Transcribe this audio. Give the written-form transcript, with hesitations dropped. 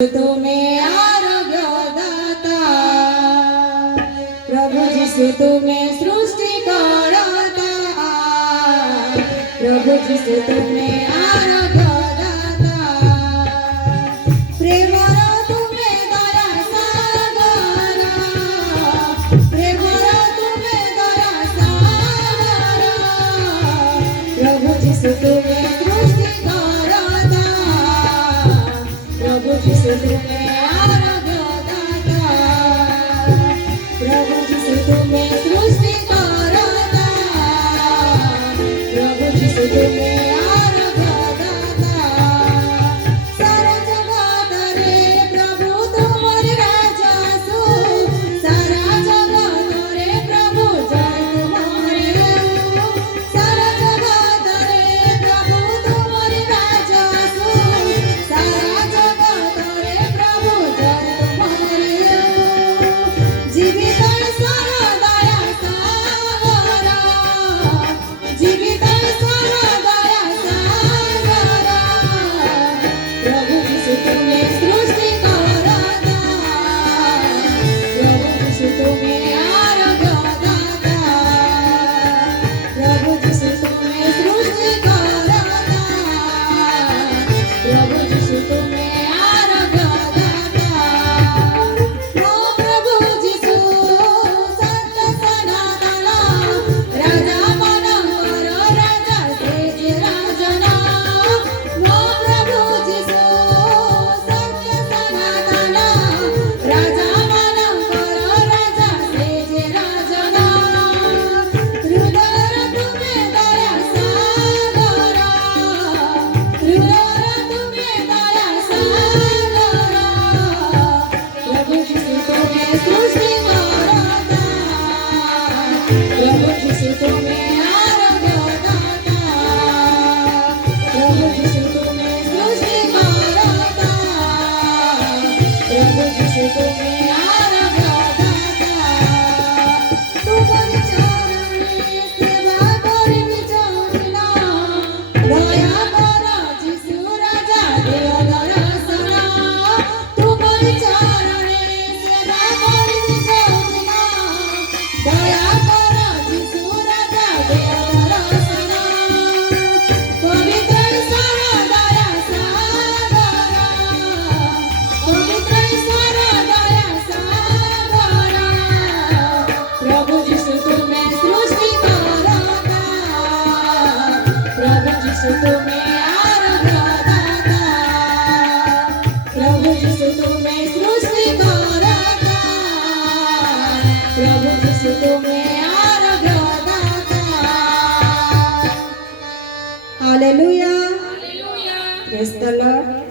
तुम्हें आरोग्य दाता, प्रभु जिसु तुम्हें सृष्टि करता, प्रभु जिसु तुम्हें आरोग्य दाता, प्रेमर तुम्हें दया सागर, प्रेमर तुम्हें दया सागर, प्रभु जिसु तुम्हें सृष्टि करता, प्रभु जिसु तुम्हें आरोग्य दाता, प्रभु जिसु तुम्हें सृष्टि करता, प्रभु जिसु तुम्हें आरोग्य दाता, सारा जगत रे प्रभु तुम्हारे राजा सु, सारा जगत रे प्रभु जय तुम्हारे, सारा जगत रे प्रभु तुम्हारे राजा सु, सारा जगत रे प्रभु जय तुम्हारे, जीवित सारा दया सागर, जीवित सारा दया सागर, प्रभु जिसु तुम्हें सृष्टि करता, प्रभु जिसु तुम्हें आरोग्य दाता, प्रभु जिसु तुम्हें सृष्टि करता, प्रभु जिसु तुम्हें आरोग्य दाता, ओ प्रभु जिसु सत्य सनातन राजा मनकर राजा तेज राजना, ओ प्रभु जिसु सत्य सनातन राजा मनकर राजा तेज राजना, हृदय तुम्हें दया सागर, हृदय तुम्हें दया सागर, प्रभु जिसु तुम्हें सृष्टि करता, प्रभु जिसु तुम्हें आरोग्य दाता, प्रभु जिसु तुम्हें सृष्टि करता, प्रभु जिसु तुम्हें आरोग्य दाता, तुम्हारे चरणी सेवा करबी जमीना, दया कर जिसु राजा देव दर्शन, तुम्हारे चरणी सेवा करबी जमीना, दया कर जिसु राजा देव दर्शन, पवित्र ईश्वर दया सागर, पवित्र ईश्वर दया सागर, प्रभु जिसु तुम्हें सृष्टि करता, प्रभु जिसु तुम्हें आरोग्य दाता, प्रभु जिसु तुम्हें सृष्टि करता, प्रभु जिसु तुम्हें आरोग्य दाता. हालेलुया. Praise the Lord.